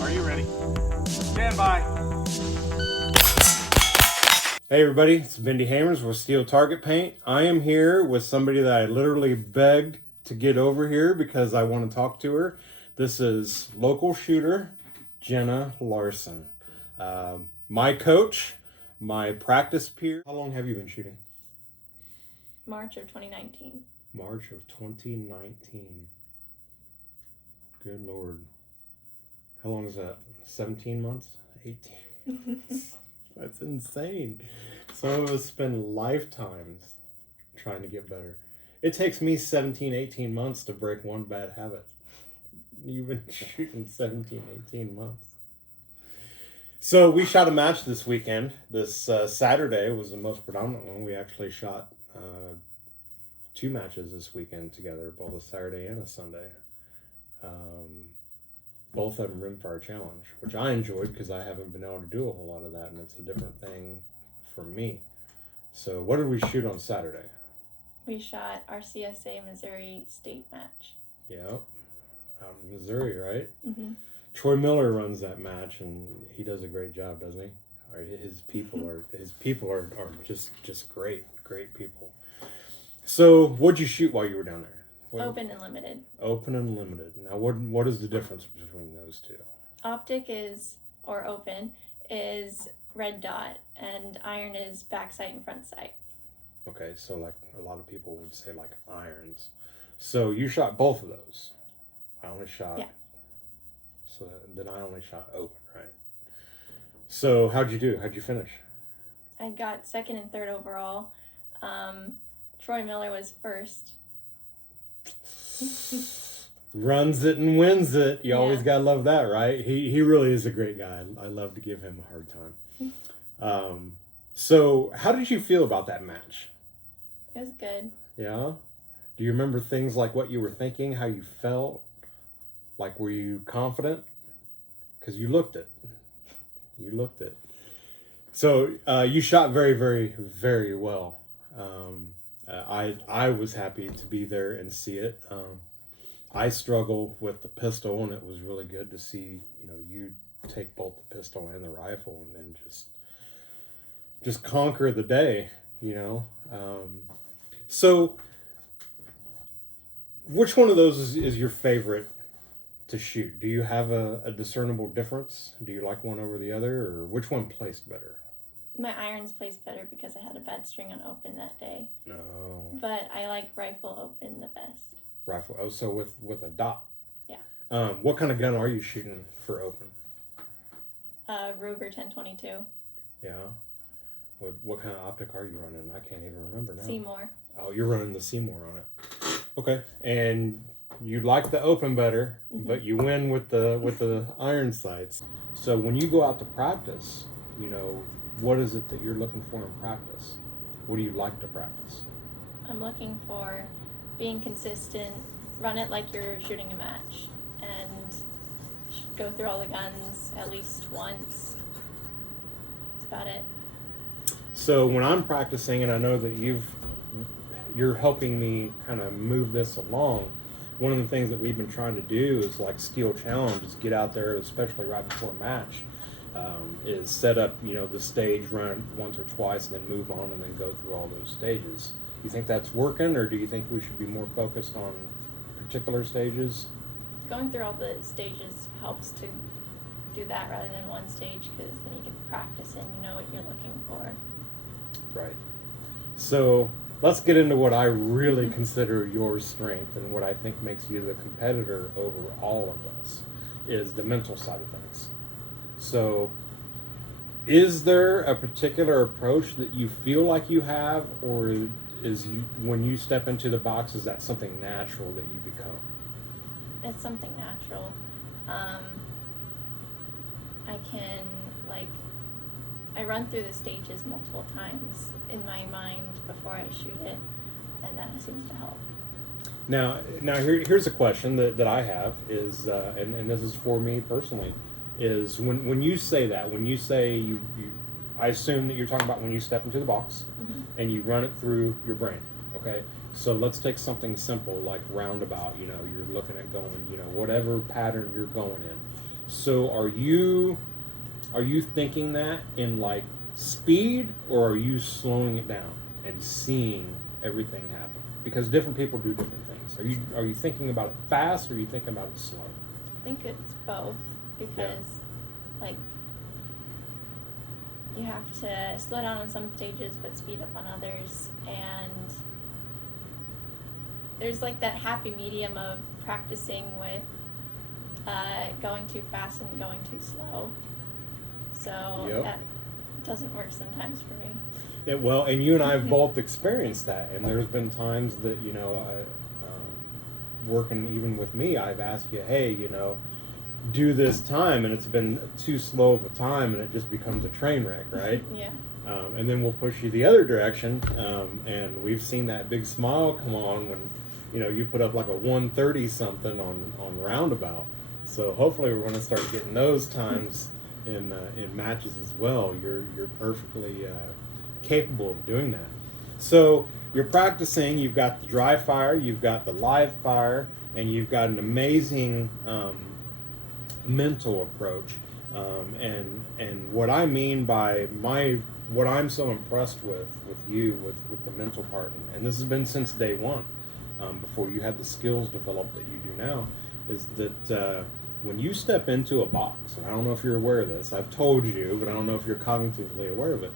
Are you ready? Stand by. Hey everybody, it's Vindy Hammers with Steel Target Paint. I am here with somebody that I literally begged to get over here because I want to talk to her. This is local shooter Jenna Larson. My coach, my practice peer. How long have you been shooting? March of 2019. March of 2019. Good Lord. How long is that? 17 months? 18? That's insane. Some of us spend lifetimes trying to get better. It takes me 17, 18 months to break one bad habit. You've been shooting 17, 18 months. So we shot a match this weekend. This Saturday was the most predominant one. We actually shot 2 matches this weekend together, both a Saturday and a Sunday. Both of them rimfire challenge, which I enjoyed because I haven't been able to do a whole lot of that, and it's a different thing for me. So what did we shoot on Saturday? We shot our CSA Missouri state match. Yep, out in Missouri, right? Mm-hmm. Troy Miller runs that match, and he does a great job, doesn't he? His people are just great people. So what'd you shoot while you were down there? Open and limited. Open and limited. Now, what is the difference between those two? Optic or open is red dot, and iron is back sight and front sight. Okay, so like a lot of people would say like irons. So you shot both of those. I only shot. Yeah. So then I only shot open, right? So how'd you do? How'd you finish? I got second and third overall. Troy Miller was first. Runs it and wins it. You always Yeah. gotta love that, right? He really is a great guy. I love to give him a hard time. So how did you feel about that match? It was good. Yeah? Do you remember things like what you were thinking, how you felt? Like, were you confident? Because you looked it. You looked it. So you shot very, very, very well. I was happy to be there and see it. I struggle with the pistol, and it was really good to see, you take both the pistol and the rifle and then just conquer the day, So which one of those is your favorite to shoot? Do you have a discernible difference? Do you like one over the other, or which one placed better? My irons placed better because I had a bad string on open that day. No. But I like rifle open the best. Rifle. Oh, so with a dot. Yeah. What kind of gun are you shooting for open? Ruger 1022. Yeah. What kind of optic are you running? I can't even remember now. Seymour. Oh, you're running the Seymour on it. Okay. And you like the open better, Mm-hmm. but you win with the iron sights. So when you go out to practice, what is it that you're looking for in practice? What do you like to practice? I'm looking for being consistent, run it like you're shooting a match, and go through all the guns at least once. That's about it. So when I'm practicing, and I know that you're helping me kind of move this along, one of the things that we've been trying to do is like Steel Challenge, is get out there, especially right before a match, is set up, the stage, run it once or twice, and then move on and then go through all those stages. You think that's working, or do you think we should be more focused on particular stages? Going through all the stages helps to do that rather than one stage, because then you get the practice and you know what you're looking for. Right. So let's get into what I really consider your strength and what I think makes you the competitor over all of us, is the mental side of things. So is there a particular approach that you feel like you have, or when you step into the box, is that something natural that you become? It's something natural. I run through the stages multiple times in my mind before I shoot it, and that seems to help. Now here's a question that I have is, and this is for me personally, is when you say that, when you say you I assume that you're talking about when you step into the box, Mm-hmm. and you run it through your brain, okay? So let's take something simple like roundabout, you're looking at going, whatever pattern you're going in. So are you thinking that in like speed, or are you slowing it down and seeing everything happen? Because different people do different things. Are you thinking about it fast, or are you thinking about it slow? I think it's both, because like you have to slow down on some stages but speed up on others, and there's like that happy medium of practicing with going too fast and going too slow. So that doesn't work sometimes for me. Yeah, well, and you and I have both experienced that, and there's been times that, you know, working even with me, I've asked you, hey, you know, do this time, and it's been too slow of a time, and it just becomes a train wreck, right? Yeah. And then we'll push you the other direction, and we've seen that big smile come on when, you know, you put up like a 1:30 something on roundabout. So hopefully we're going to start getting those times in matches as well. You're perfectly capable of doing that. So you're practicing. You've got the dry fire, you've got the live fire, and you've got an amazing mental approach. And what I mean by what I'm so impressed with you with the mental part, and this has been since day one, before you had the skills developed that you do now, is that when you step into a box, and I don't know if you're aware of this, I've told you, but I don't know if you're cognitively aware of it,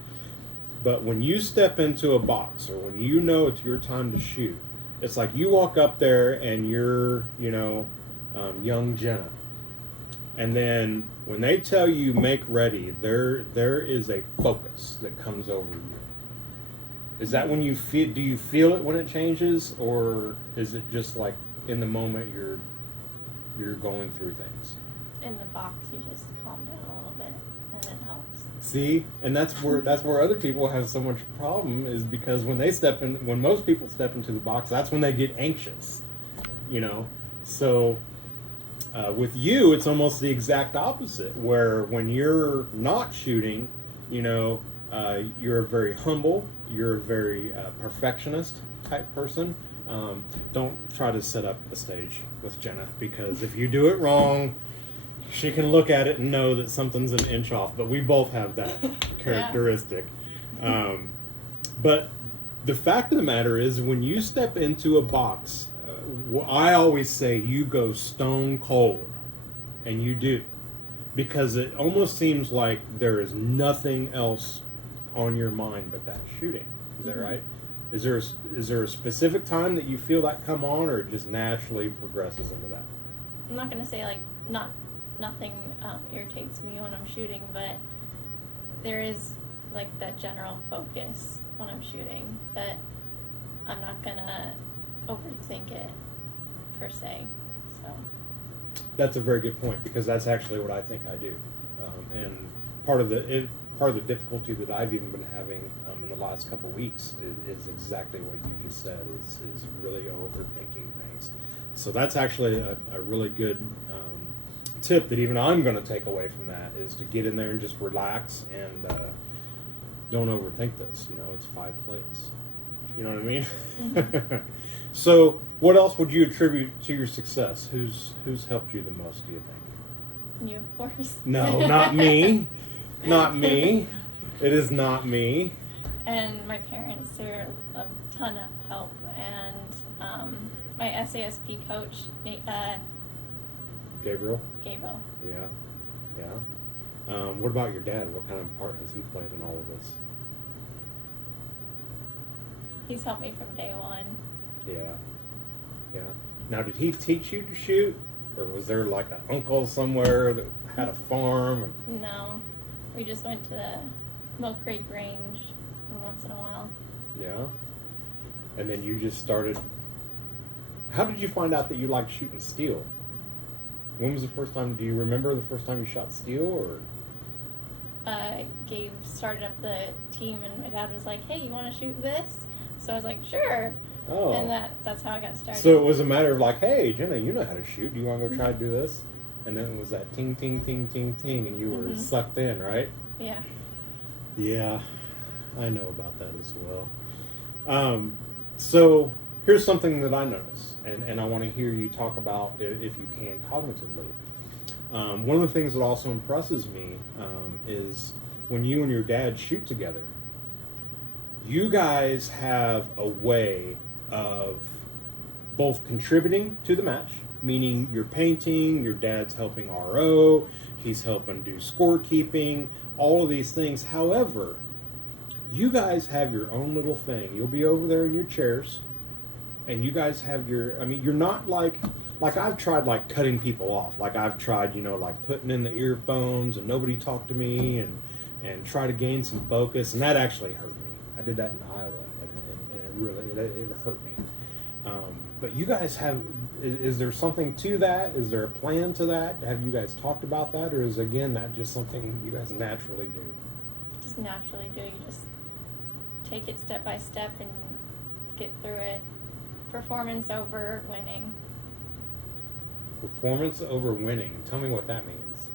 but when you step into a box, or when you know it's your time to shoot, it's like you walk up there and you're, you know, young Jenna. And then when they tell you make ready, there is a focus that comes over you. Is that when you feel? Do you feel it when it changes, or is it just like in the moment you're going through things? In the box, you just calm down a little bit, and it helps. See, and that's where other people have so much problem, is because when most people step into the box, that's when they get anxious, you know. So with you, it's almost the exact opposite, where when you're not shooting, you know, you're very humble, you're a very perfectionist type person. Don't try to set up a stage with Jenna, because if you do it wrong, she can look at it and know that something's an inch off. But we both have that characteristic. But the fact of the matter is, when you step into a box, I always say you go stone cold, and you do, because it almost seems like there is nothing else on your mind but that shooting. Is that right? Is there a specific time that you feel that come on, or it just naturally progresses into that? I'm not gonna say like nothing irritates me when I'm shooting, but there is like that general focus when I'm shooting that I'm not gonna overthink it per se. So that's a very good point, because that's actually what I think I do, and part of the difficulty that I've even been having in the last couple of weeks is exactly what you just said, is really overthinking things. So that's actually a really good tip that even I'm going to take away from that, is to get in there and just relax and don't overthink this. You know, it's 5 plates. You know what I mean? Mm-hmm. So what else would you attribute to your success? Who's helped you the most, do you think? You, of course. No, not me. Not me. It is not me. And my parents, they're a ton of help. And my SASP coach, Gabriel? Gabriel. Yeah. What about your dad? What kind of part has he played in all of this? He's helped me from day one. Yeah. Now, did he teach you to shoot? Or was there like an uncle somewhere that had a farm? No. We just went to the Mill Creek Range once in a while. Yeah. And then you just started. How did you find out that you liked shooting steel? When was the first time? Do you remember the first time you shot steel, or? Gabe started up the team, and my dad was like, "Hey, you want to shoot this?" So I was like, "Sure." Oh. And that's how I got started. So it was a matter of like, "Hey, Jenna, you know how to shoot. Do you want to go try to do this?" And then it was that ting, ting, ting, ting, ting, and you were sucked in, right? Yeah. Yeah, I know about that as well. So here's something that I noticed, and I want to hear you talk about, if you can, cognitively. One of the things that also impresses me is when you and your dad shoot together, you guys have a way of both contributing to the match, meaning you're painting, your dad's helping RO, he's helping do scorekeeping, all of these things. However, you guys have your own little thing. You'll be over there in your chairs, and you guys have your, I mean, you're not like I've tried like cutting people off. Like I've tried, you know, like putting in the earphones and nobody talk to me and try to gain some focus. And that actually hurt me. I did that in Iowa, and it really, it hurt me. But you guys have, is there something to that? Is there a plan to that? Have you guys talked about that? Or is, again, that just something you guys naturally do? Just naturally do. You just take it step by step and get through it. Performance over winning. Performance over winning. Tell me what that means.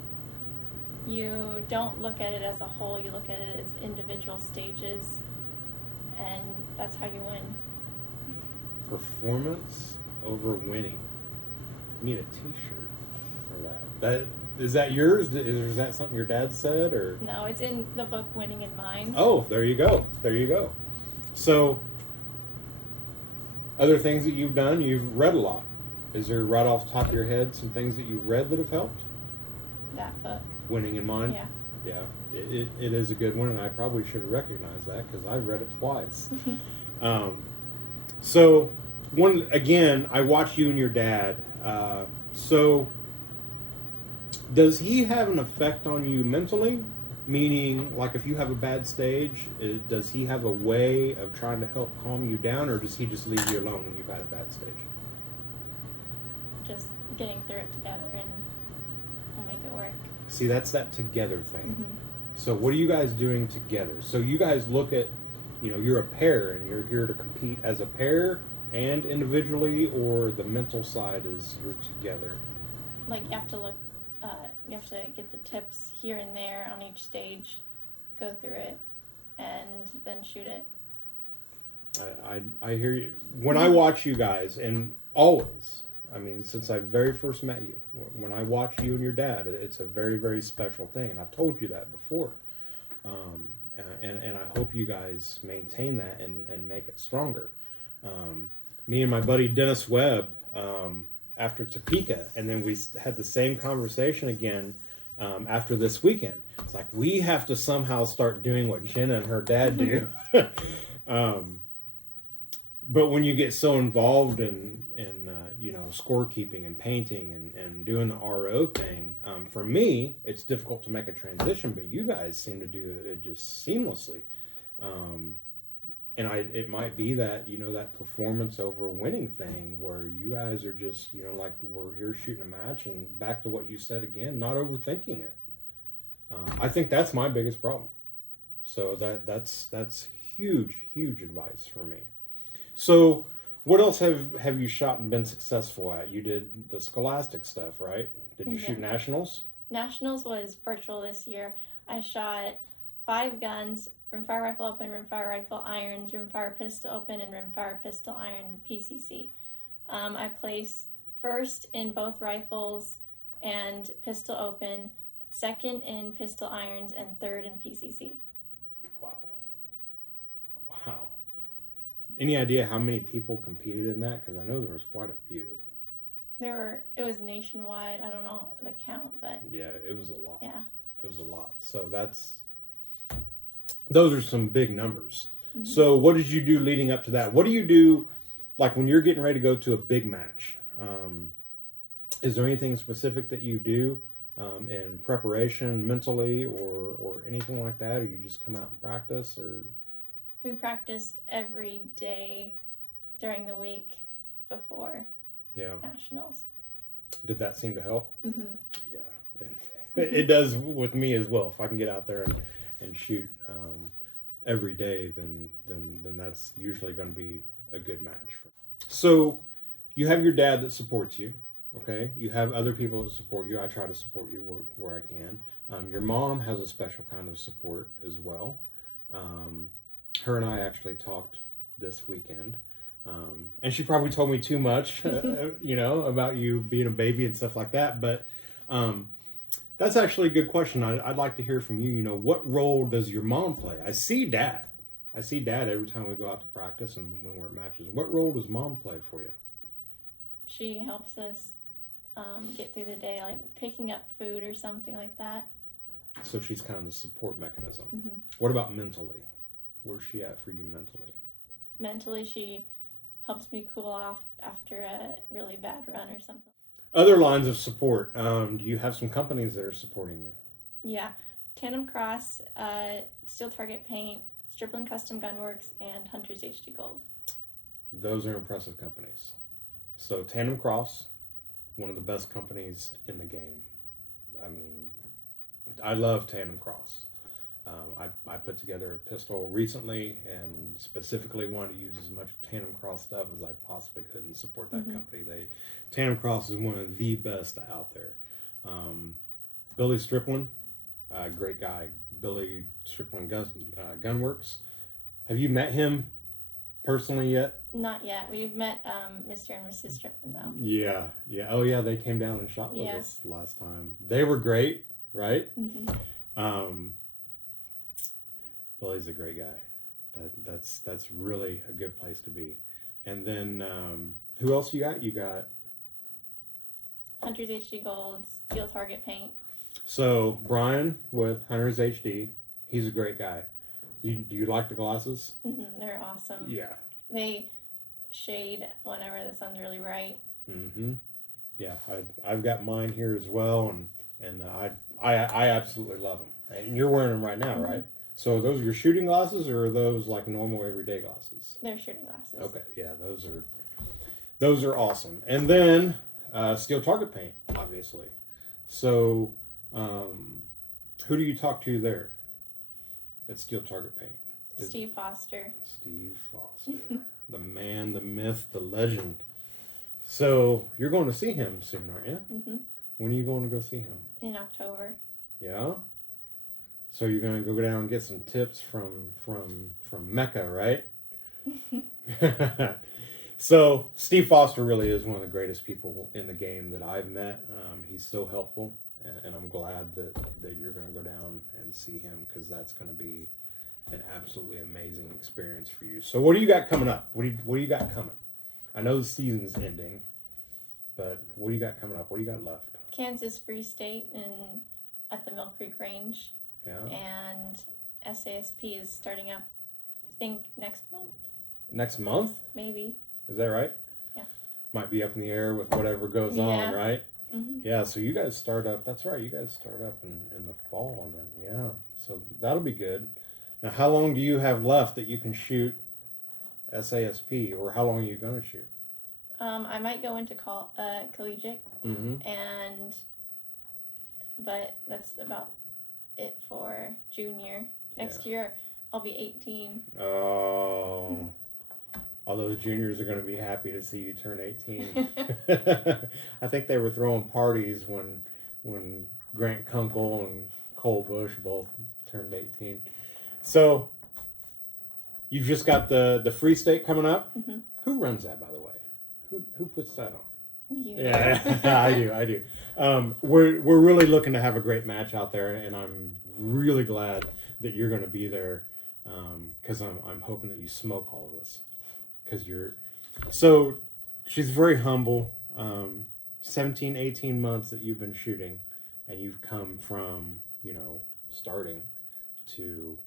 You don't look at it as a whole. You look at it as individual stages, and that's how you win. Performance over winning. You need a T-shirt for that. Is that yours? Is that something your dad said, or? No, it's in the book Winning in Mind. Oh, there you go. There you go. So, other things that you've done, you've read a lot. Is there, right off the top of your head, some things that you've read that have helped? That book. Winning in Mind? Yeah. Yeah, it is a good one, and I probably should have recognized that because I read it twice. So, I watch you and your dad. So, does he have an effect on you mentally? Meaning, like if you have a bad stage, does he have a way of trying to help calm you down, or does he just leave you alone when you've had a bad stage? Just getting through it together, and we'll make it work. See, that's that together thing. Mm-hmm. So what are you guys doing together? So you guys look at, you know, you're a pair and you're here to compete as a pair and individually, or the mental side is you're together? Like you have to look, you have to get the tips here and there on each stage, go through it, and then shoot it. I hear you. When I watch you guys, and always, I mean, since I very first met you, when I watch you and your dad, it's a very, very special thing. And I've told you that before. And I hope you guys maintain that and make it stronger. Me and my buddy Dennis Webb, after Topeka, and then we had the same conversation again after this weekend. It's like, we have to somehow start doing what Jenna and her dad do. But when you get so involved in you know, scorekeeping and painting and doing the RO thing, for me, it's difficult to make a transition, but you guys seem to do it just seamlessly. And it might be that, you know, that performance over winning thing where you guys are just, you know, like we're here shooting a match, and back to what you said again, not overthinking it. I think that's my biggest problem. So that's huge advice for me. So what else have you shot and been successful at? You did the Scholastic stuff, right? Did you shoot nationals? Nationals was virtual this year. I shot 5 guns, rimfire rifle open, rimfire rifle irons, rimfire pistol open, and rimfire pistol iron PCC. I placed first in both rifles and pistol open, second in pistol irons, and third in PCC. Wow. Any idea how many people competed in that? Because I know there was quite a few. It was nationwide. I don't know the count, but yeah, it was a lot. Yeah, it was a lot. So those are some big numbers. Mm-hmm. So what did you do leading up to that? What do you do, like when you're getting ready to go to a big match? Is there anything specific that you do in preparation mentally or anything like that, or you just come out and practice? Or we practiced every day during the week before nationals. Did that seem to help? Mm-hmm. Yeah, it does with me as well. If I can get out there and shoot every day, then that's usually going to be a good match. So you have your dad that supports you. Okay, you have other people that support you. I try to support you where I can. Your mom has a special kind of support as well. Her and I actually talked this weekend, and she probably told me too much, you know, about you being a baby and stuff like that. But That's actually a good question. I'd like to hear from you. You know, what role does your mom play? I see dad. I see dad every time we go out to practice and when we're at matches. What role does mom play for you? She helps us get through the day, like picking up food or something like that. So she's kind of the support mechanism. Mm-hmm. What about mentally? Where's she at for you mentally? Mentally, she helps me cool off after a really bad run or something. Other lines of support. Do you have some companies that are supporting you? Yeah. Tandem Cross, Steel Target Paint, Stripling Custom Gunworks, and Hunter's HD Gold. Those are impressive companies. So Tandem Cross, one of the best companies in the game. I mean, I love Tandem Cross. I put together a pistol recently and specifically wanted to use as much Tandem Cross stuff as I possibly could and support that company. Tandem Cross is one of the best out there. Billy Striplin, great guy. Billy Striplin Gunworks. Have you met him personally yet? Not yet. We've met Mr. and Mrs. Striplin though. Yeah. Oh yeah, they came down and shot with us last time. They were great, right? Mm-hmm. Billy's a great guy. That's really a good place to be. And then who else you got? You got Hunter's HD Gold, Steel Target Paint. So Brian with Hunter's HD, he's a great guy. Do you like the glasses? Mm-hmm. They're awesome. Yeah. They shade whenever the sun's really bright. Mm-hmm. Yeah, I've got mine here as well, and I absolutely love them. And you're wearing them right now, right? So those are your shooting glasses, or are those like normal everyday glasses? They're shooting glasses. Okay, yeah, those are awesome. And then Steel Target Paint, obviously. So who do you talk to there at Steel Target Paint? Steve Foster. Steve Foster, the man, the myth, the legend. So you're going to see him soon, aren't you? Mm-hmm. When are you going to go see him? In October. Yeah. So you're going to go down and get some tips from Mecca, right? So Steve Foster really is one of the greatest people in the game that I've met. He's so helpful, and I'm glad that you're going to go down and see him, because that's going to be an absolutely amazing experience for you. So what do you got coming up? What do you got coming? I know the season's ending, but what do you got coming up? What do you got left? Kansas Free State at the Mill Creek Range. Yeah. And SASP is starting up, I think, next month. Next month? Maybe. Is that right? Yeah. Might be up in the air with whatever goes on, right? Mm-hmm. Yeah, so you guys start up, that's right, you guys start up in the fall, and then, yeah, so that'll be good. Now, how long do you have left that you can shoot SASP, or how long are you going to shoot? I might go into collegiate, but that's about it for junior. Next year, I'll be 18. Oh, all those juniors are going to be happy to see you turn 18. I think they were throwing parties when Grant Kunkel and Cole Bush both turned 18. So you've just got the Free State coming up. Mm-hmm. Who runs that, by the way? Who puts that on? You. Yeah, I do. We're really looking to have a great match out there, and I'm really glad that you're going to be there, because I'm hoping that you smoke all of us, because so she's very humble. 17, 18 months that you've been shooting, and you've come from starting to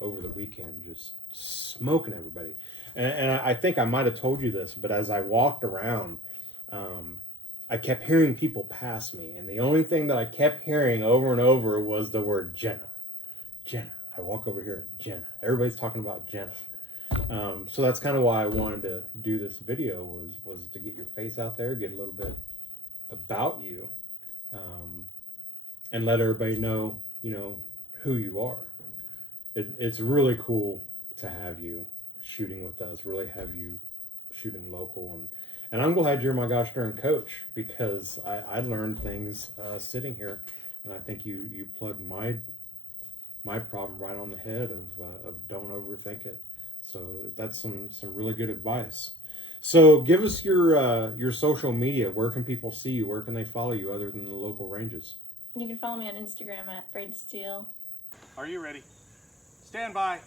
over the weekend just smoking everybody, and I think I might have told you this, but as I walked around, I kept hearing people pass me, and the only thing that I kept hearing over and over was the word Jenna. I walk over here, Jenna. Everybody's talking about Jenna. So that's kind of why I wanted to do this video, was to get your face out there, get a little bit about you, and let everybody know, who you are. It's really cool to have you shooting with us, really have you shooting local, and I'm glad you're my gosh darn coach, because I learned things sitting here, and I think you plugged my problem right on the head of don't overthink it. So that's some really good advice. So give us your social media. Where can people see you? Where can they follow you other than the local ranges? You can follow me on Instagram at Braid Steel. Are you ready? Stand by.